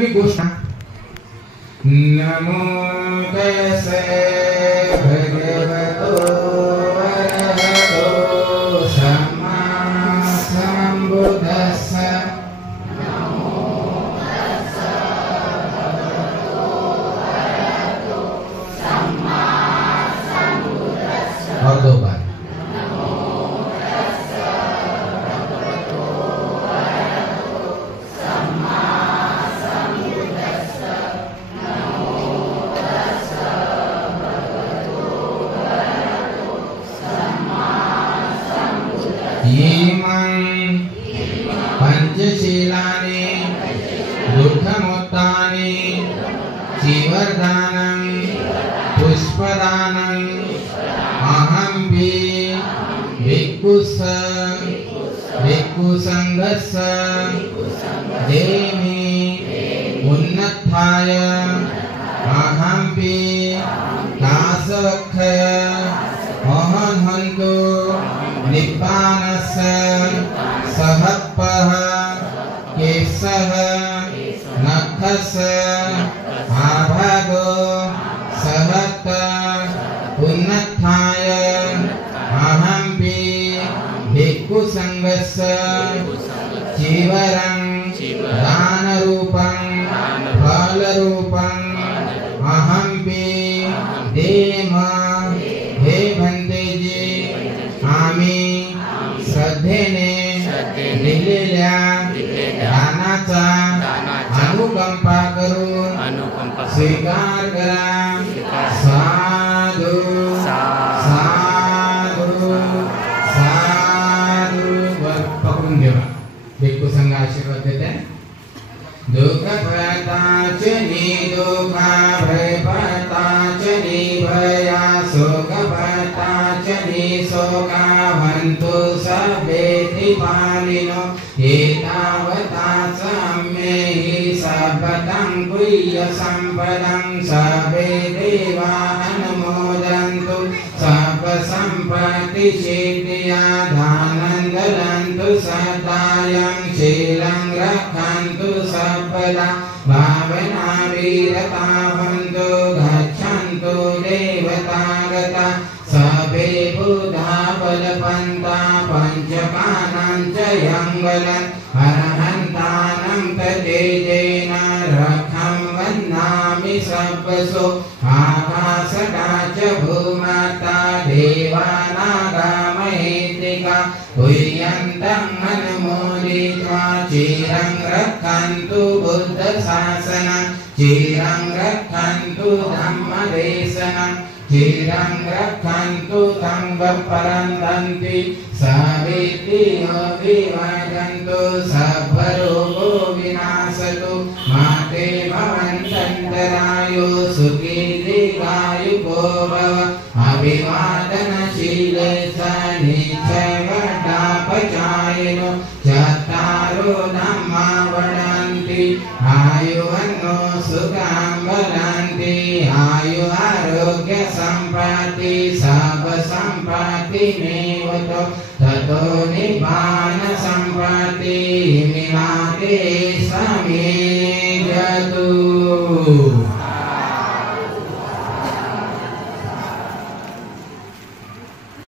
भी घोषणा। नमो तस्से भगवतो अरहतो सम्मा सम्बुद्धस्स। नमो तस्से भगवतो अरहतो सम्मा सम्बुद्धस्स। और दो बार। पंचशीलानि दुःखमुत्तानि जीवरदानं पुष्पदानं अहं भिक्खुसंघस्य देमि उन्नताय अहं दासवक्षय अहंहन्तु निप्पानस्य सहपः केशः नखस्य आभागो सहत उन्नताय अहं भिक्खुसंघस्य चीवरं दानरूपं फलरूपं अहं देम। हे भंतेजी, आम्ही श्रद्धेने दिलेल्या दानाचा अनुकंपा करून स्वीकार करा। साधु साधु साधु। पकडून घेवा। भिक्खू संघ आशीर्वाद देते। दुःख भयताच निदुःखा भयपताच निभया शोक भयताच निशोका भवन्तु सर्वे त्रिपालिनो एतावता सम्मेहि सर्वतं कुह्य सम्पदं सर्वे देवा अनुमोदन्तु सर्वसम्पत्तिसिद्धिया दानं ददन्तु सदायं शीलं रक्षन्तु सर्वदा भावना वीरता भवन्तु गच्छन्तु देवतागता सर्वे बुधा बलवन्ता पंचकानां च यंगलं अरहन्तानं ततेजेन रक्षं वन्दामि सर्वसो आकाशदा च भूमाता देवानागामहेत्रिका हुयन्तं अनुमोदित्वा चिरं रक्षन्तु बुद्धशासनं चिरं रक्षन्तु धम्मदेशनं चिरं रक्षन्तु तं परन्तन्ति सवेति योगिवदन्तु सर्वरोगो विनाशतु माते भवन्तन्तरायो सुखी दीर्घायुको भव अभिवादनशीले निश्चयवटापचायिनो चत्तारो धम्मा वदन्ति आयुवन्नो सुखं वदन्ति आयु आरोग्य सम्पत्ति सर्व सम्पत्ति मेवतो ततो निब्बान सम्पत्ति मिलाते समेजतु।